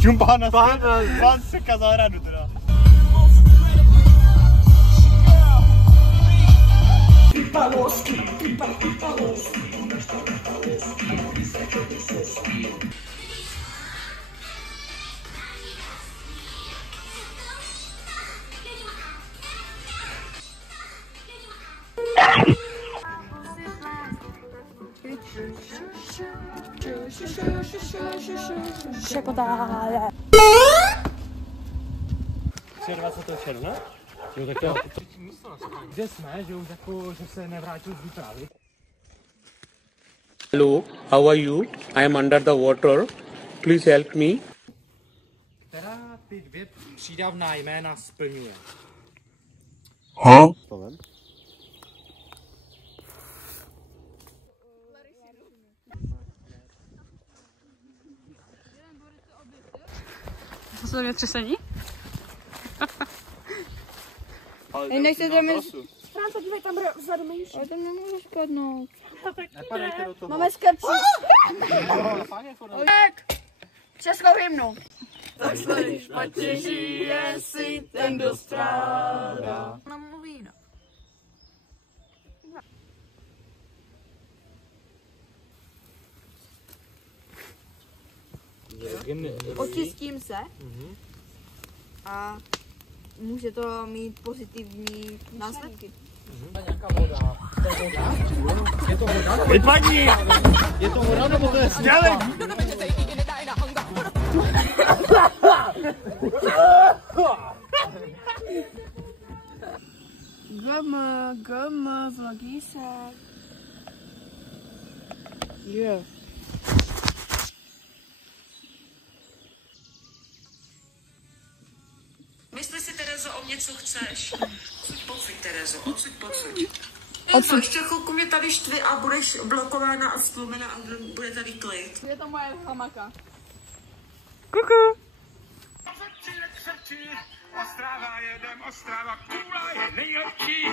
Čumpá na pán se kazal radu teda. Šekotále. 23. června? Jo, tak jo. Kde jsme, že už jako, že se nevrátil z výpravy? Hello, how are you? I am under the water. Please help me. Která ty dvě přídavná jména splňuje? To jsou třesení? Nechcete mi... Franco, dívej, tam vzadu menší. Ale tam nemůžu spadnout. Nepadejte do toho. Máme skrčí. Tak, českou hymnu. Tak se špatně žije si ten, kdo strádá. Namluví, no. Očistím se a může to mít pozitivní následky. Je to voda? Vypadni! Je to voda nebo to je snělek? Gm, vlogí se. Yeah. Mysli si, Terezo, o mě, co chceš. Pocit, Terezo, pocit. Něco, ještě chvilku mě tady štvi a budeš blokována a stlumena a bude tady klid. Je to moje hamaka. Kuku. Ostrava jedem, Ostrava kůla je nejlepší.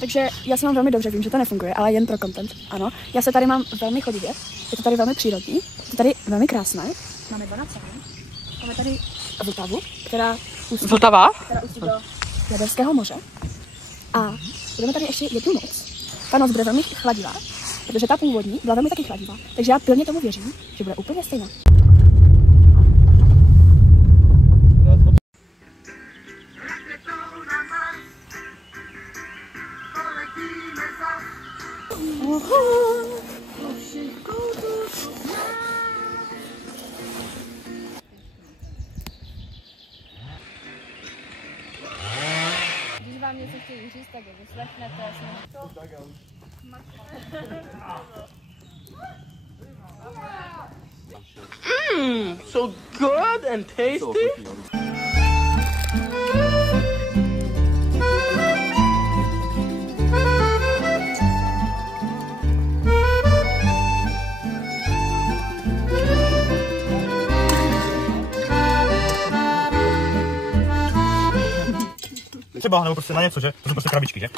Takže já se mám velmi dobře, vím, že to nefunguje, ale jen pro content. Ano, já se tady mám velmi chodivě, je to tady velmi přírodní, je to tady velmi krásné. Máme 12 sahů, máme tady Vltavu, která ústí do Jaderského moře. A budeme tady ještě jednu noc. Ta noc bude velmi chladivá, protože ta původní byla velmi taky chladivá. Takže já pilně tomu věřím, že bude úplně stejná. Když vám něco chtějí říct, tak je vyslechnete. So good and tasty. Třeba, nebo prostě na něco, že? To jsou prostě krabičky, že?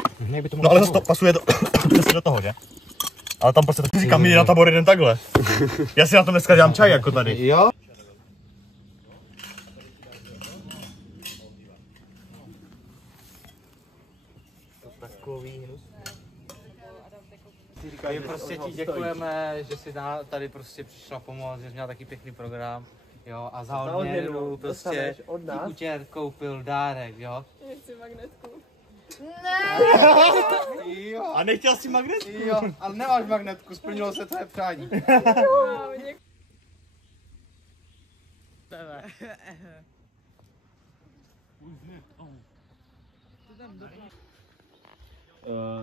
No ale zase to pasuje to přesně do toho, že? Ale tam prostě tak říkám, jdi na Tabor jeden takhle. Já si na tom dneska dělám čaj jako tady. Jo. My prostě ti děkujeme, že jsi tady prostě přišla pomoct, že jsi měla taky pěkný program. Jo, a za odměnu prostě ti Kutěr koupil dárek, jo? Nechci magnetku. Jo. A nechtěl jsi magnetku? Jo, ale nemáš magnetku, splnilo se tvoje přání.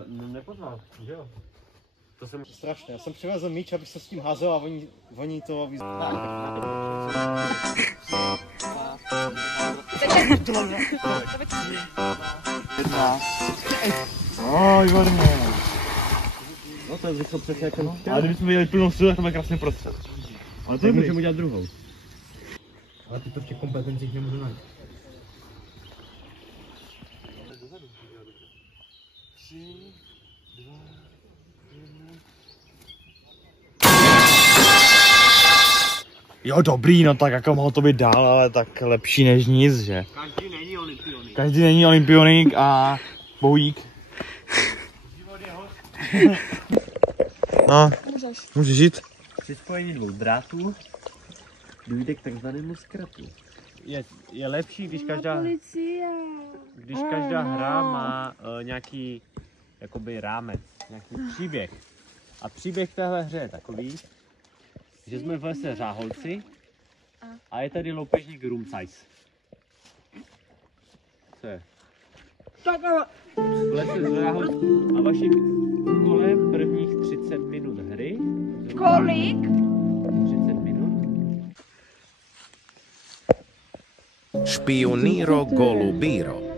Nepozval, že jo? To jsem strašné. Já jsem přivezl míč, abych se s tím házel a oni to výborně. No to je vyšlo přesně jak jsem chtěl. Ale kdybychom měli plnou sílu, tak to bude krásně prostřed. Ale to můžeme udělat druhou. Ale ty to v těch kompetencích nemůžu najít. 3, 2, 1. Jo, dobrý, no tak jako mohl to být dál, ale tak lepší než nic, že? Každý není olympionik a bojík. No, můžeš žít. Při spojení dvou drátů dojde k takzvanému zkratu. Je lepší, když každá hra má nějaký jakoby rámec, nějaký příběh. A příběh téhle hře je takový, že jsme v lese Řáholci a je tady loupežník room size. Co je? V lese Řáholci a vaším úkolem prvních 30 minut hry. Kolik? 30 minut. Špioniro golubiro.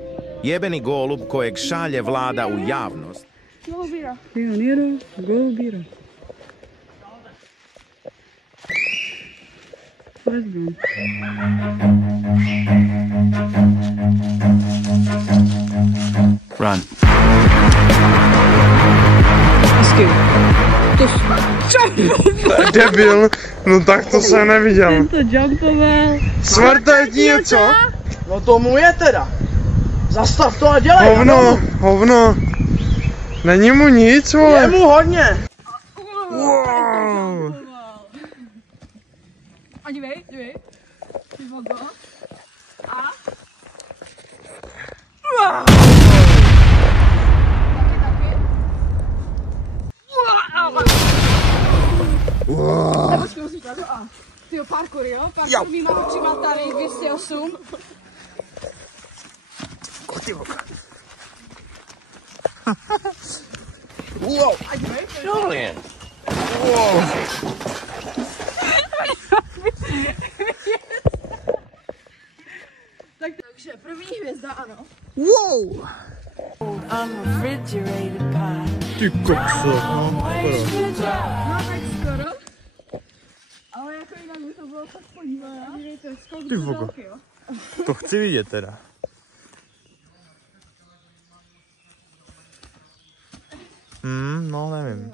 Jebeni golub kojeg šalje vlada u javnost. Špioniro golubiro. Run. Debil, no tak to jsem neviděl. Ten to jumpoval. Smrtelní něco? No tomu je teda. Zastav to a dělej. Hovno. Není mu nic, vole. Je mu hodně. Wow. A dívej. A? Nebo zkusíš to a. Tyjo, parkour, jo? Parkour mýma očima tady 208. Wow. A dívej. Julian. Wow. Takže první hvězda, ano. Wow. Ty kokso, no, skoro. Ale jako jinak by to bylo tak podívané. Dívejte, skok Ty do vogo. dálky, jo? To chci vidět teda. No nevím.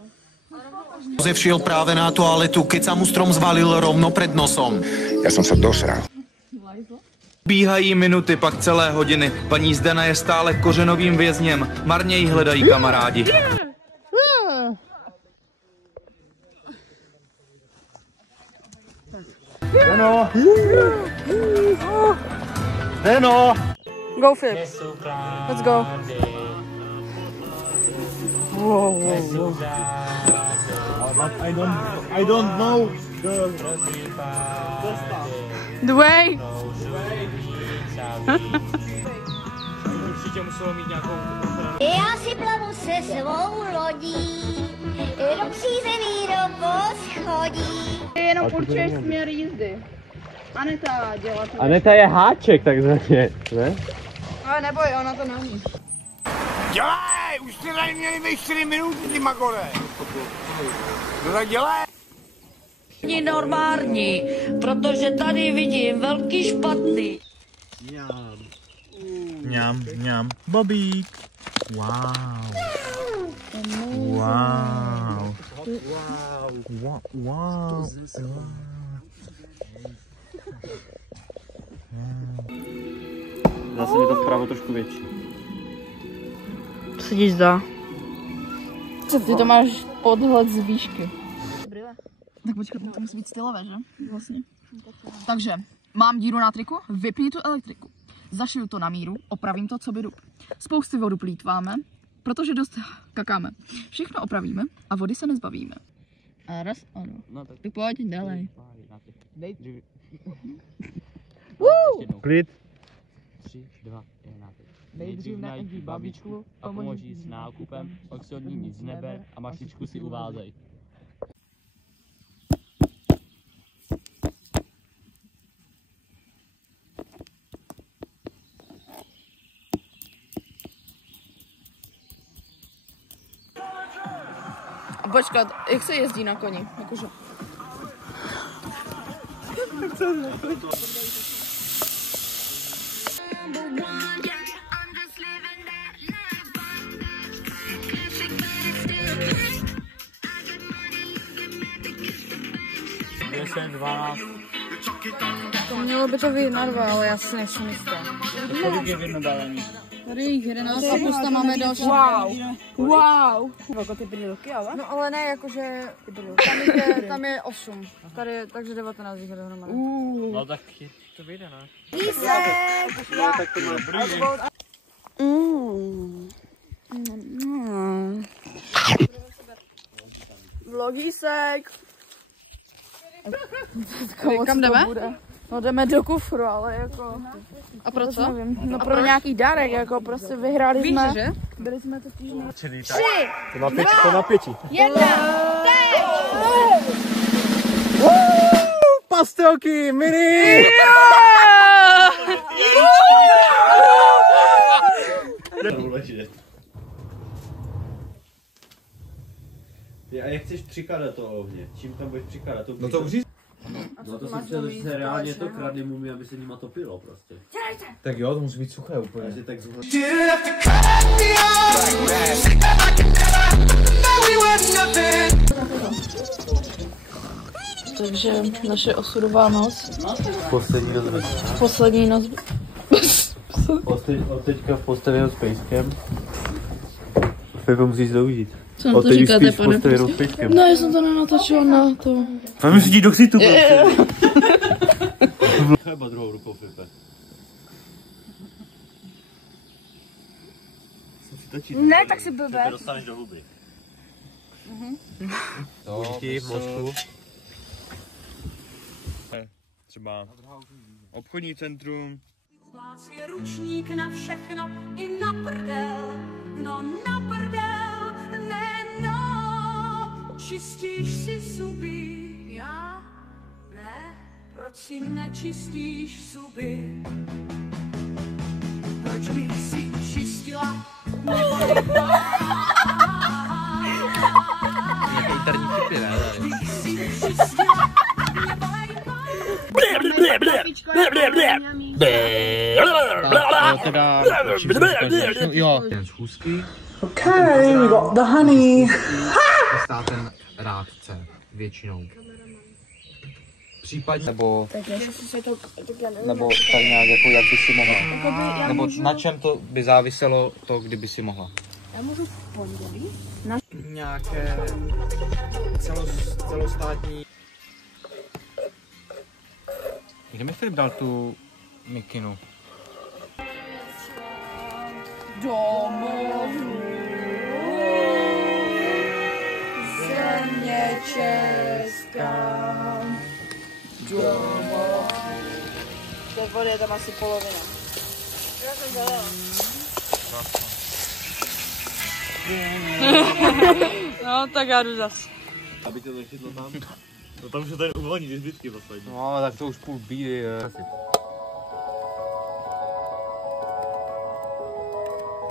Jozef šiel práve na toaletu, keď sa mu strom zvalil rovno pred nosom. Ja som sa dosral. Bíhají minuty, pak celé hodiny. Paní Zdena je stále kořenovým vězněm. Marně ji hledají kamarádi. Zdeno! Go flip. Let's go. Wow. But I don't know The way. Určitě muselo mít nějakou Já si plavu se svou lodí, do přízemí do poschodí. Jenom určuješ směr jízdy. Aneta dělá to. Aneta je háček takzvaně, ne? Ale neboj, ona to neumí. Dělej! Už jste tady měli být 4 minuty, ty magore! No tak dělej! Není normální, protože tady vidím velký špatný. Mňam. Bobík. Wow. Zase mi to vpravo trošku větší. Co ti zdá? Co ty to máš podhled z výšky? Tak počkat, to musí být stylové, že? Vlastně. Takže, mám díru na triku, vypni tu elektriku. Zašiju to na míru, opravím to, co by dub. Spousty vodu plýtváme, protože dost kakáme. Všechno opravíme a vody se nezbavíme. A raz, ano. No tak ty pojď, dalej. Klid. 3, 2, 1. Nejdřív najdi babičku a pomož jí s nákupem, pak si od ní nic neber a mašličku si uvázej. A počkat, jak se jezdí na koni? Jakože... To mělo by to vyjít na 2, ale já si nejsem jistá. Kolik je v jednodávání? Tady jich 11 a plus tam máme další. Wow. Velko ty brýlky, ale? No ale ne, jakože tam je 8. Tady je, takže 19 jich dohromady. No tak to vyjde, ne? No tak to má brýlky. Vlogísek. Kam jdeme? No jdeme do kufru, ale jako... A pro co? Nevím. No pro nějaký dárek, jako prostě vyhráli jsme. Víš, že? Byli jsme totiž na... 3. To na 5. 1, Pastelky, mini! A jak chceš přikládat to ohně? Čím tam budeš přikládat? No to už. No to si myslel, že se reálně to kradli mumi, aby se nima topilo prostě. Tak jo, to musí být suché úplně. Takže tak zhruba. Takže naše osudová noc. Poslední noc. Poslední noc. Od teďka v postavenou s pejskem. Pepo musíš zaužít. Co na to říkáte, pane pejskem. No, já jsem to nenatočila na to. Fajme si jít do ksitu, prostě. Třeba druhou rukou, Filipe. Ne, tak si blbé. To dostaneš do huby. Díky, mozku. Třeba obchodní centrum. Je ručník na všechno i na prdel, no na prdel, ne no. Čistíš si zuby, já ne, proč si nečistíš zuby? Proč bych si čistila? Interní typy, ne? Okay, we got the honey. Stál ten rádce většinou. Případně, nebo tak nějak jako jak by si mohla. Nebo na čem to by záviselo to, kdyby si mohla. Já můžu v pondělí? Nějaké celostátní. Kde mi Filip dal tu mikinu? Domovu země česká. Domovu. Té vody je tam asi polovina. Já jsem dala. No, tak já jdu zas. Aby tě to nechytlo tam. No tam už je tady uvolní ty zbytky poslední. No, tak to už půl bídy je.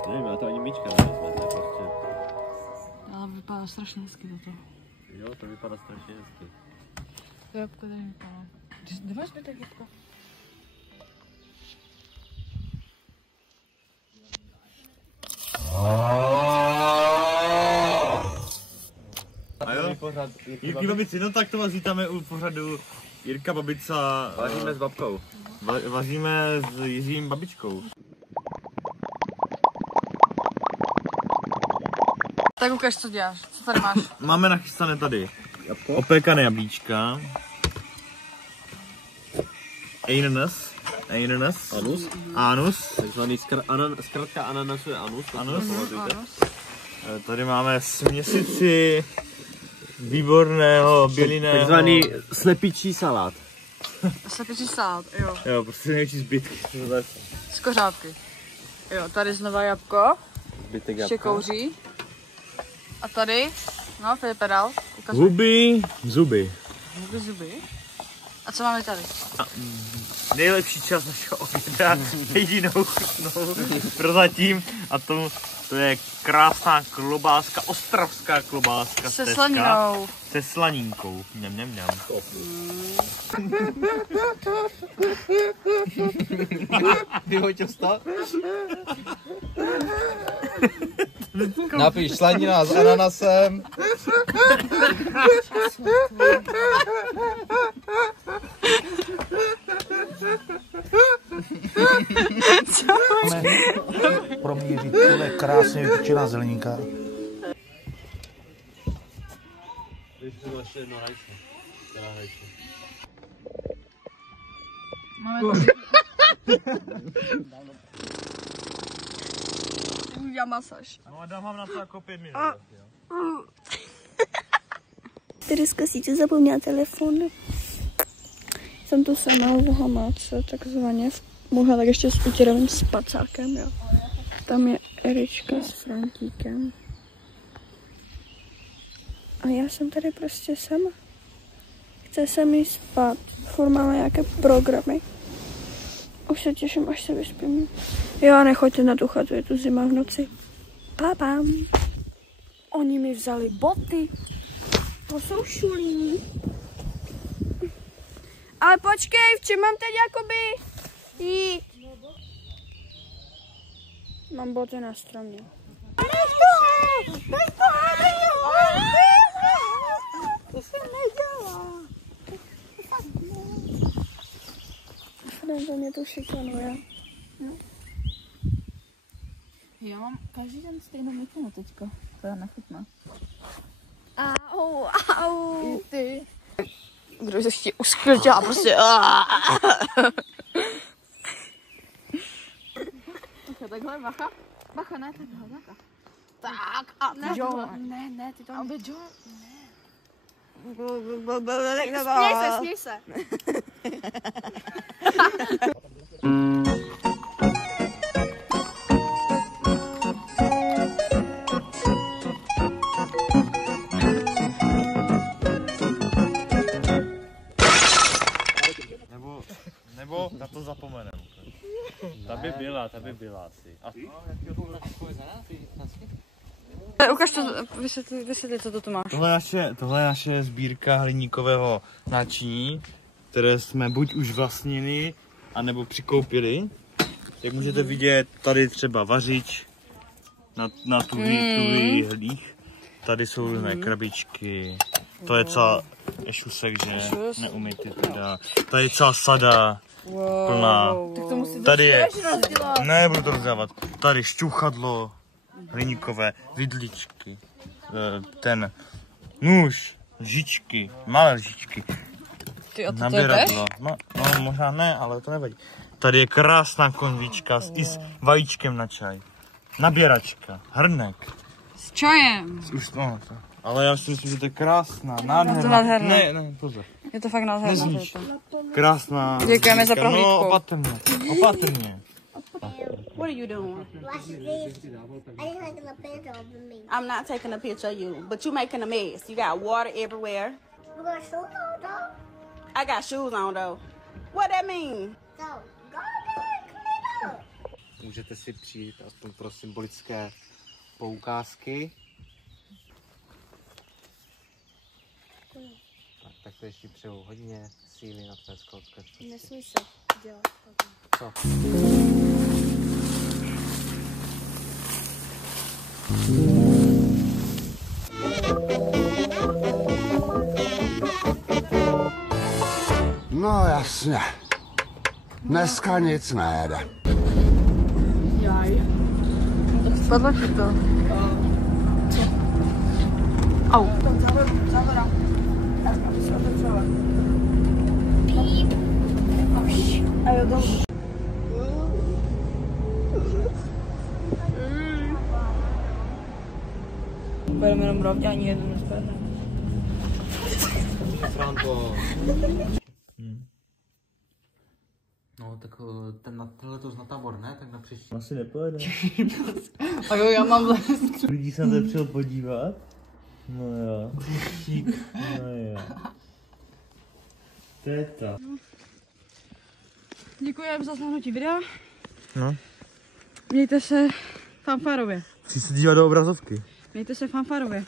Nevím, já to ani míčka nevezme, to je prostě... Ale vypadá strašně hezky toto. Jo, to vypadá strašně hezky. To jabko tady vypadá. Nemáš mi tak jabko? A jo, Jirky babici, no tak to vás vítáme u pořadu Jirka babica. Vaříme s babkou. Vaříme s Jiřím babičkou. Tak ukaž, co děláš, co tady máš? Máme nachystané tady opékané jablíčka. Ananas. Anus. Takzvaný zkrátka ananasu je anus. Anus. Tady máme směsici výborného bělinného. Takzvaný slepičí salát. Slepičí salát, jo. Jo, prostě největší zbytky. Z kořátky. Jo, tady znova jabko. Zbytek ještě kouří. A tady, no, tady pedál. Zuby. Zuby. A co máme tady? Nejlepší část našeho oběda, jedinou chutnou prozatím, a to je krásná klobáska, ostravská klobáska se slaninou. Se slaninkou. Mňam. Vyhoďte to. Napíš slanina s ananasem. Promířit tyhle krásně vypečená zeleninka. Udělám masáž. No a dám na to jako 5 minut. Tereska si zapomněla telefon. Jsem tu sama v hamáce, takzvaně. Možná tak ještě s utěrovým spacákem, jo. Tam je Erička s Frantíkem. A já jsem tady prostě sama. Chce se mi spát. Furt máme nějaké programy. Už se těším, až se vyspím. Jo, nechoďte na tu chatu, je tu zima v noci. Papám. Oni mi vzali boty. To jsou šulí. Ale počkej, v čem mám teď jakoby jít? Mám boty na stromě. To se nedělá. To mě tu šikanuje. Já mám každý den stejnou mikinu teďka. To je nechutná. Au, au. I ty. Kdo se ještě usklidila prostě. Takhle, bacha. Bacha, ne, takhle, bacha. Tak, a ne, ne, ty to mám být Joe. Ne. Směj se. Nebo na to zapomenem. Ta by byla asi. Ukaž to, vysvětli, co to tu máš. Tohle je naše sbírka hliníkového náčiní, které jsme buď už vlastnili, anebo přikoupili. Jak můžete vidět, tady třeba vařič na tuhý hlích. Tady jsou různé krabičky. To je celá šusek, že neumytý teda. Tady je celá sada plná. Tady je, nebudu to rozdávat. Tady šťouchadlo hliníkové, vidličky, ten nůž, lžičky, malé lžičky, nabíradlo. No, možná ne, ale to nevadí. Tady je krásná konvička i s vajíčkem na čaj. Nabíračka, hrnek. S čajem. Ale já si myslím, že to je krásná, nádherná. To nádherná. Ne, pozor. Je to fakt nádherná. Krásná. Děkujeme za prohlídku. No, opatrně. What are you doing? Watch this. I just taking a picture of me. I'm not taking a picture of you, but you making a mess. You got water everywhere. You got shoes on though? I got shoes on though. What that mean? So, go there, clean up. Můžete si přijít aspoň pro symbolické poukázky. Tak to ještě přeju hodně síly na tvé zkoušce. Nesmí se dělat. Co? No jasně. Dneska nic nejede. Spadlo ti to. Au. Zavora. A jo, dobře. Budeme jenom mravně, ani jednou nespadne. Franko. No, tak tenhle to na tábor, ne? Tak na příští. Asi nepojede. A jo, já mám les. Lidí se na to přišel podívat. No jo. No jo. Teta. Děkujeme za zhlédnutí videa. No. Mějte se fanfárově. Chci se dívat do obrazovky. Mějte se fanfárově.